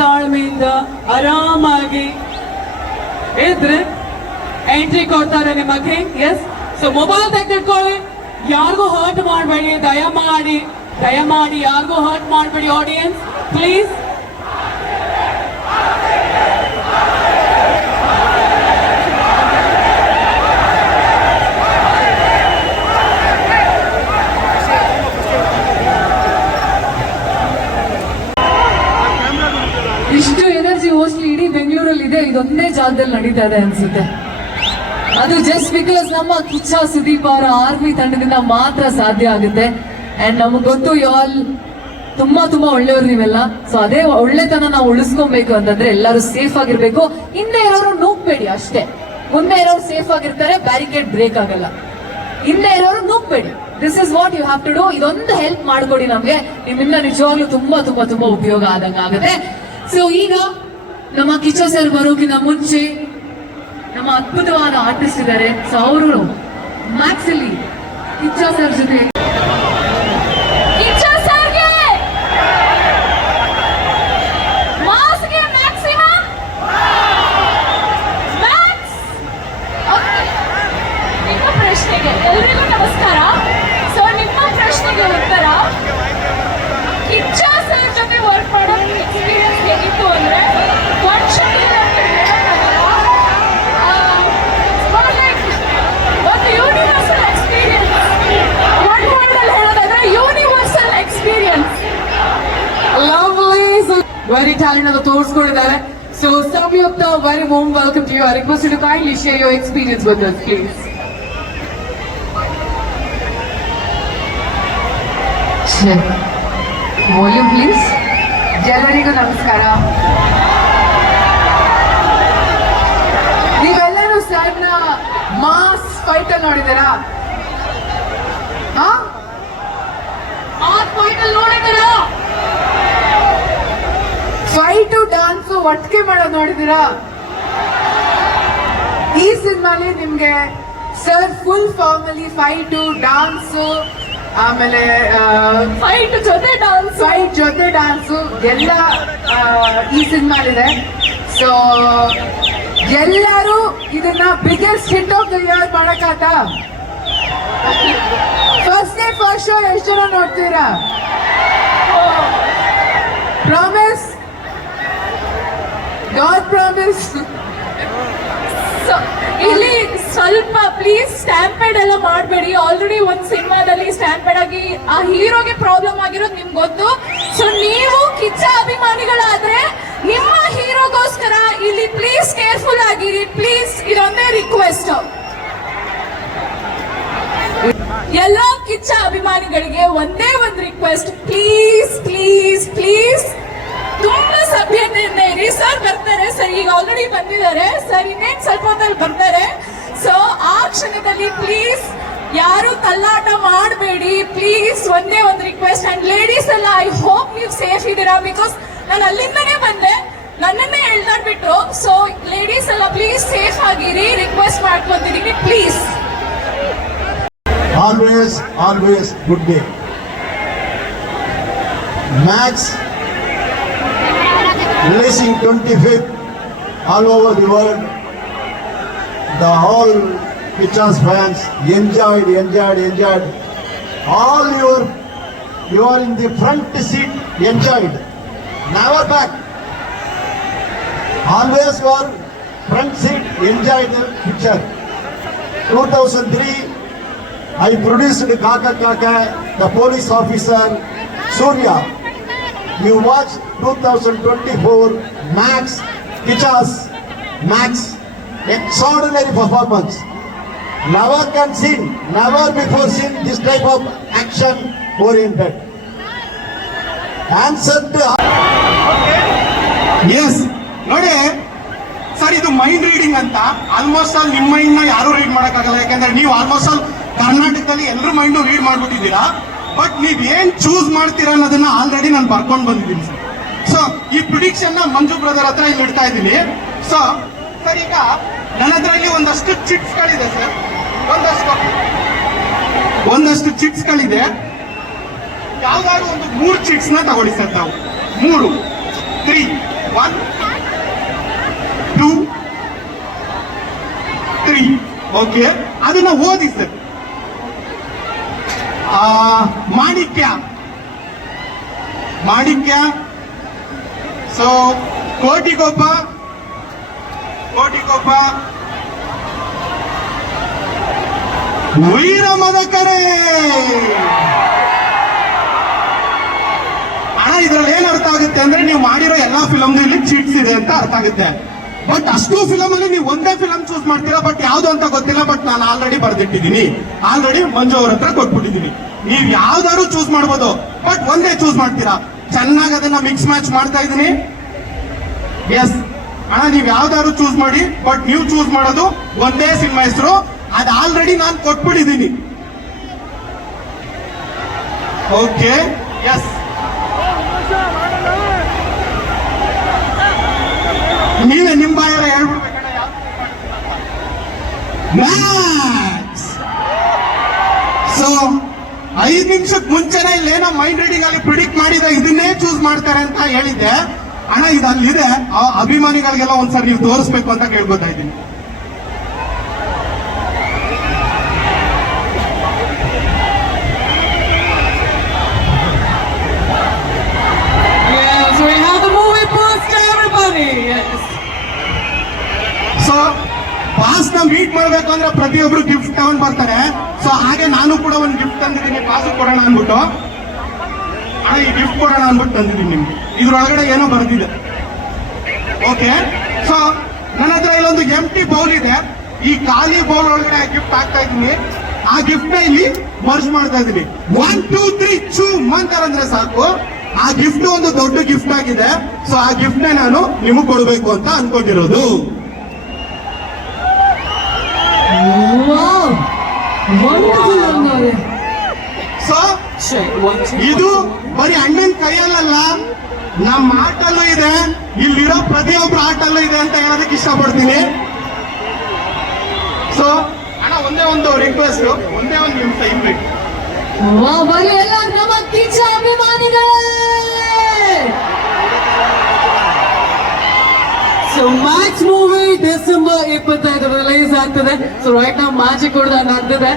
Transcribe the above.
ತಾಳ್ಮೆಯಿಂದ ಆರಾಮಾಗಿ ಇದ್ರೆ ಎಂಟ್ರಿ ಕೊಡ್ತಾರೆ ನಿಮಗೆ. ಎಸ್, ಸೊ ಮೊಬೈಲ್ ತೆಗೆದಿಟ್ಕೊಳ್ಳಿ, ಯಾರಿಗೂ ಹರ್ಟ್ ಮಾಡಬೇಡಿ, ದಯಮಾಡಿ ಯಾರಿಗೂ ಹರ್ಟ್ ಮಾಡಬೇಡಿ. Audience please. ಇಷ್ಟು ಎನರ್ಜಿ ಮೋಸ್ಟ್ಲಿ ಇಡೀ ಬೆಂಗಳೂರಲ್ಲಿ ಇದೆ, ಇದೊಂದೇ ಜಾಗದಲ್ಲಿ ನಡೀತಾ ಇದೆ ಅನ್ಸುತ್ತೆ. ಅದು ಜಸ್ಟ್ ಬಿಕಾಸ್ ನಮ್ಮ ಕಿಚ್ಚ ಸುದೀಪ್ ಅವರ ಆರ್ಮಿ ತಂಡದಿಂದ ಮಾತ್ರ ಸಾಧ್ಯ ಆಗುತ್ತೆ. ಅಂಡ್ ನಮಗ್ ಗೊತ್ತು ಯಾಲ್ ತುಂಬಾ ಒಳ್ಳೆಯವ್ರು ನೀವೆಲ್ಲ. ಸೊ ಅದೇ ಒಳ್ಳೆತನ ನಾವು ಉಳಿಸ್ಕೊಬೇಕು ಅಂತಂದ್ರೆ ಎಲ್ಲರೂ ಸೇಫ್ ಆಗಿರ್ಬೇಕು. ಹಿಂದೆ ಇರೋರು ನುಗ್ಬೇಡಿ ಅಷ್ಟೇ, ಮುಂದೆ ಇರೋರು ಸೇಫ್ ಆಗಿರ್ತಾರೆ, ಬ್ಯಾರಿಕೇಡ್ ಬ್ರೇಕ್ ಆಗಲ್ಲ. ಹಿಂದೆ ಇರೋರು ನುಗ್ಬೇಡಿ. This is what you have to do. ಇದೊಂದು ಹೆಲ್ಪ್ ಮಾಡ್ಕೊಡಿ ನಮ್ಗೆ, ನಿಮ್ಮಿಂದ ನಿಜವಾಗ್ಲೂ ತುಂಬಾ ಉಪಯೋಗ ಆದಂಗ ಆಗುತ್ತೆ. ಸೊ ಈಗ ನಮ್ಮ ಕಿಚ್ಚ ಸರ್ ಬರೋಕಿನ ಮುಂಚೆ ನಮ್ಮ ಅದ್ಭುತವಾದ ಆರ್ಟಿಸ್ಟ್ ಇದ್ದಾರೆ. ಸೊ ಅವರು ಮ್ಯಾಕ್ಸ್ ಅಲ್ಲಿ ಕಿಚ್ಚ ಸರ್ ಜೊತೆ ಎಲ್ರಿಗೂ ನಮಸ್ಕಾರ. ಸೊ ನಿಮ್ಮ ಪ್ರಶ್ನೆಗೆ ಉತ್ತರ, ಕಿಚ್ಚ ಸರ್ ಜೊತೆ ವರ್ಕ್ ಮಾಡೋ ಎಕ್ಸ್ಪೀರಿಯನ್ಸ್ ಹೇಗಿತ್ತು ಅಂದ್ರೆ ಒಂದು ಯೂನಿವರ್ಸಲ್ ಎಕ್ಸ್ಪೀರಿಯನ್ಸ್. ಒನ್ ವರ್ಡಲ್ಲಿ ಹೇಳೋದಾದ್ರೆ universal experience. Lovely, very talent ಅಂತ ತೋರಿಸ್ಕೊಂಡಿದ್ದಾರೆ. So Samyuktha, very warm welcome to you. I request you to kindly share your experience with us, please. Volume please. ಎಲ್ಲರಿಗೂ ನಮಸ್ಕಾರ. ನೀವೆಲ್ಲರೂ ಸರ್ನ ಮಾಸ್ ಫೈಟ್ ನೋಡಿದ್ದೀರಾ? ಫೈಟು ಡಾನ್ಸು ಒಟ್ಟಿಗೆ ಮಾಡೋದು ನೋಡಿದ್ದೀರಾ? ಈ ಸಿನಿಮಾಲಿ ನಿಮ್ಗೆ ಸರ್ ಫುಲ್ ಫಾರ್ಮ್ ಅಲ್ಲಿ ಫೈಟು ಡಾನ್ಸು, ಆಮೇಲೆ ಫೈಟ್ ಜೊತೆ ಡಾನ್ಸು ಎಲ್ಲ ಈ ಸಿನಿಮಾಲಿದೆ. ಸೊ ಎಲ್ಲರೂ ಇದನ್ನ biggest hit of the year ಮಾಡಕ್ಕಾತ? ಫಸ್ಟ್ ಶೋ ಎಷ್ಟು ಜನ ನೋಡ್ತೀರಾ? Promise, god promise. ಇಲ್ಲಿ ಸ್ವಲ್ಪ ಪ್ಲೀಸ್ ಸ್ಟ್ಯಾಂಪೇಡ್ ಎಲ್ಲ ಮಾಡಬೇಡಿ. ಆಲ್ರೆಡಿ ಒಂದ್ ಸಿನಿಮಾದಲ್ಲಿ ಸ್ಟ್ಯಾಂಪೇಡ್ ಆಗಿ ಆ ಹೀರೋಗೆ ಪ್ರಾಬ್ಲಮ್ ಆಗಿರೋದು ನಿಮ್ಗೆ ಗೊತ್ತು. ಸೊ ನೀವು ಕಿಚ್ಚ ಅಭಿಮಾನಿಗಳಾದ್ರೆ ನಿಮ್ಮ ಹೀರೋಗೋಸ್ಕರ ಇಲ್ಲಿ ಪ್ಲೀಸ್ ಕೇರ್ಫುಲ್ ಆಗಿರಿ ಪ್ಲೀಸ್. ಇದೊಂದೇ ರಿಕ್ವೆಸ್ಟ್. ಎಲ್ಲ ಕಿಚ್ಚ ಅಭಿಮಾನಿಗಳಿಗೆ ಒಂದೇ ಒಂದು ರಿಕ್ವೆಸ್ಟ್, ಪ್ಲೀಸ್ ತುಂಬಾ ಸಭ್ಯತೆಯಿಂದ ಇರಿ. ಸರ್ ಬರ್ತಾರೆ, ಸರ್ ಈಗ ಆಲ್ರೆಡಿ ಬಂದಿದ್ದಾರೆ, ಸರ್ ಇನ್ನೇನ್ ಸ್ವಲ್ಪ ಹೊತ್ತಲ್ಲಿ ಬರ್ತಾರೆ. ಸೊ ಆ ಕ್ಷಣದಲ್ಲಿ ಪ್ಲೀಸ್ ಯಾರು ತಲ್ಲಾಟ ಮಾಡಬೇಡಿ ಪ್ಲೀಸ್, ಒಂದೇ ಒಂದು ರಿಕ್ವೆಸ್ಟ್. ಅಂಡ್ ಲೇಡೀಸ್ ಎಲ್ಲ ಐ ಹೋಪ್ ನೀವು ಸೇಫ್ ಇದ್ದೀರಾ, ಬಿಕಾಸ್ ನಾನು ಅಲ್ಲಿಂದನೇ ಬಂದೆ, ನನ್ನನ್ನೇ ಎಳ್ದಾಡ್ಬಿಟ್ರು. ಸೊ ಲೇಡೀಸ್ ಎಲ್ಲ ಪ್ಲೀಸ್ ಸೇಫ್ ಆಗಿರಿ, ರಿಕ್ವೆಸ್ಟ್ ಮಾಡ್ಕೊಂತಿದೀನಿ please. Always good day. Max releasing 25th all over the world. The whole Pictures fans enjoyed. All you are in the front seat, enjoyed. Never back. Always were front seat, enjoyed the picture. 2003, I produced Kaka, the police officer, Surya. You watch 2024, Max, Pictures, Max, extraordinary performance. Never before seen this type of action oriented. Answer to yes. ನೋಡಿ sir, ಇದು mind reading ಅಂತ. Almost all ನಿಮ್ಮ mind ನ ಯಾರು read ಮಾಡಕ್ಕಾಗಲ್ಲ, ಯಾಕಂದ್ರೆ ನೀವು almost all ಕರ್ನಾಟಕದಲ್ಲಿ ಎಲ್ಲರ ಮೈಂಡ್ ರೀಡ್ ಮಾಡ್ಬಿಟ್ಟಿದ್ದೀರಾ. ಬಟ್ ನೀವ್ ಏನ್ ಚೂಸ್ ಮಾಡ್ತೀರಾ ಅನ್ನೋದನ್ನ ಆಲ್ರೆಡಿ ನಾನು ಬರ್ಕೊಂಡು ಬಂದಿದ್ದೀನಿ ಸರ್. ಸೊ ಈ ಪ್ರಿಡಿಕ್ಷನ್ ನ ಮಂಜು ಬ್ರದರ್ ಹತ್ರ ಇಲ್ಲಿ ಇಡ್ತಾ ಇದ್ದೀನಿ. ಸೊ ಸರ್, ಈಗ ನನ್ನ ಹತ್ರ ಇಲ್ಲಿ ಒಂದಷ್ಟು ಚಿಟ್ಸ್ ಗಳಿದೆ ಸರ್, ಒಂದಷ್ಟು ಚಿಟ್ಸ್ ಗಳಿದೆ. ಯಾವ್ದಾದ್ರು ಒಂದು 3 ಚಿಟ್ಸ್ ನ ತಗೊಳ್ಳಿ ಸರ್ ತಾವು. 3, 3 1 2 3 ಓಕೆ ಅದನ್ನ ಓದಿ ಸರ್. ಮಾಣಿಕ್ಯ ಮಾಣಿಕ್ಯ. ಸೊ ಕೋಟಿಗೊಬ್ಬ ವೀರ ಮದಕರೆ. ಅಣ್ಣ ಇದ್ರಲ್ಲಿ ಏನ್ ಅರ್ಥ ಆಗುತ್ತೆ ಅಂದ್ರೆ ನೀವು ಮಾಡಿರೋ ಎಲ್ಲಾ ಫಿಲಮ್ ಇಲ್ಲಿ ಚೀಟ್ಸ್ ಇದೆ ಅಂತ ಅರ್ಥ ಆಗುತ್ತೆ. ಬಟ್ ಅಷ್ಟು ಫಿಲಮ್ ಅಲ್ಲಿ ನೀವು ಒಂದೇ ಫಿಲಮ್ ಚೂಸ್ ಮಾಡ್ತೀರಾ, ಬಟ್ ಯಾವ್ದು ಅಂತ ಗೊತ್ತಿಲ್ಲ. ಬಟ್ ನಾನು ಆಲ್ರೆಡಿ ಬರ್ದಿಟ್ಟಿದ್ದೀನಿ, ಆಲ್ರೆಡಿ ಮಂಜು ಅವ್ರ ಹತ್ರ ಕೊಟ್ಬಿಟ್ಟಿದ್ದೀನಿ. ನೀವ್ ಯಾವ್ದಾದ್ರು ಚೂಸ್ ಮಾಡ್ಬೋದು, ಬಟ್ ಒಂದೇ ಚೂಸ್ ಮಾಡ್ತೀರಾ. ಚೆನ್ನಾಗಿ ಅದನ್ನ ಮಿಕ್ಸ್ ಮ್ಯಾಚ್ ಮಾಡ್ತಾ ಇದೀನಿ. ಎಸ್ ಅಣ್ಣ, ನೀವ್ ಯಾವ್ದಾದ್ರು ಚೂಸ್ ಮಾಡಿ, ಬಟ್ ನೀವು ಚೂಸ್ ಮಾಡೋದು ಒಂದೇ ಸಿನಿಮಾ ಹೆಸರು. ಅದು ಆಲ್ರೆಡಿ ನಾನು ಕೊಟ್ಬಿಟ್ಟಿದ್ದೀನಿ. ಓಕೆ ಎಸ್, ನೀವೇ ನಿಮ್ ಬಾಯಲ್ಲ ಹೇಳ್ಬಿಡ್ಬೇಕಣ್ಣ. ಸೊ 5 ನಿಮಿಷಕ್ಕೆ ಮುಂಚೆನೆ ಇಲ್ಲೇನೋ ಮೈಂಡ್ ರೀಡಿಂಗ್ ಅಲ್ಲಿ ಪ್ರಿಡಿಕ್ಟ್ ಮಾಡಿದ ಇದನ್ನೇ ಚೂಸ್ ಮಾಡ್ತಾರೆ ಅಂತ ಹೇಳಿದ್ದೆ. ಅಣ್ಣ ಇದು ಅಲ್ಲಿದೆ, ಆ ಅಭಿಮಾನಿಗಳಿಗೆಲ್ಲ ಒಂದ್ಸರಿ ನೀವು ತೋರಿಸ್ಬೇಕು ಅಂತ ಕೇಳ್ಕೊತಾ ಇದ್ದೀನಿ. Yes, we have the movie poster, everybody. Yes. So boss ನ ಮೀಟ್ ಮಾಡ್ಬೇಕು ಅಂದ್ರೆ ಪ್ರತಿಯೊಬ್ರು ಗಿಫ್ಟ್ ತಗೊಂಡ್ ಬರ್ತಾರೆ. ಸೊ ಹಾಗೆ ನಾನು ಕೂಡ ಒಂದು ಗಿಫ್ಟ್ ತಂದಿದ್ದೀನಿ, ಬಾಸ್ ಕೊಡೋಣ ಅನ್ಬಿಟ್ಟು. ಅಣ್ಣ ಈ ಗಿಫ್ಟ್ ಕೊಡೋಣ ಅನ್ಬಿಟ್ಟು ತಂದಿದ್ದೀನಿ ನಿಮ್ಗೆ. ಇದ್ರೊಳಗಡೆ ಏನೋ ಬರ್ದಿದೆ. ಓಕೆ, ಸೊ ನನ್ನ ಹತ್ರ ಇಲ್ಲೊಂದು ಎಂಟಿ ಬೌಲ್ ಇದೆ. ಈ ಖಾಲಿ ಬೌಲ್ ಒಳಗಡೆ ಗಿಫ್ಟ್ ಹಾಕ್ತಾ ಇದ್ದೀನಿ. ಆ ಗಿಫ್ಟ್ ನ ಇಲ್ಲಿ ಮರ್ಜ್ ಮಾಡ್ತಾ ಇದ್ದೀನಿ. 1 2 3 ಚೂ ಮಂತರ ಅಂದ್ರೆ ಸಾಕು. ಆ ಗಿಫ್ಟ್ ಒಂದು ದೊಡ್ಡ ಗಿಫ್ಟ್ ಆಗಿದೆ. ಸೊ ಆ ಗಿಫ್ಟ್ ನ ನಾನು ನಿಮಗೆ ಕೊಡಬೇಕು ಅಂತ ಅನ್ಕೊಂಡಿರೋದು. Wow, wonderful ಹಂಗಾದ್ರೆ. ಸೊ ಇದು ಬರೀ ಅಣ್ಣನ ಕೈಯಲ್ಲ, ನಮ್ಮ ಆಟಲ್ಲೂ ಇದೆ, ಇಲ್ಲಿರೋ ಪ್ರತಿಯೊಬ್ಬರ ಆಟಲ್ಲೂ ಇದೆ ಅಂತ ಹೇಳೋದಕ್ಕೆ ಇಷ್ಟಪಡ್ತೀನಿ. ಸೊ ಅಣ್ಣ ಒಂದೇ ಒಂದು ರಿಕ್ವೆಸ್ಟ್, ಒಂದೇ ಒಂದು ನಿಮಿಷ ಇರ್ಬೇಕು. ವಾಹ್, ಬರೀ ಎಲ್ಲ ನಮ್ಮ ಕಿಚ್ಚ ಅಭಿಮಾನಿಗಳೇ. So Max movie December 25 release ಆಗ್ತದೆ. ಸೊ ರೈಟ್ ನಾವು ಮ್ಯಾಜಿಕ್ ಕೂಡ ನಡೆದಿದೆ.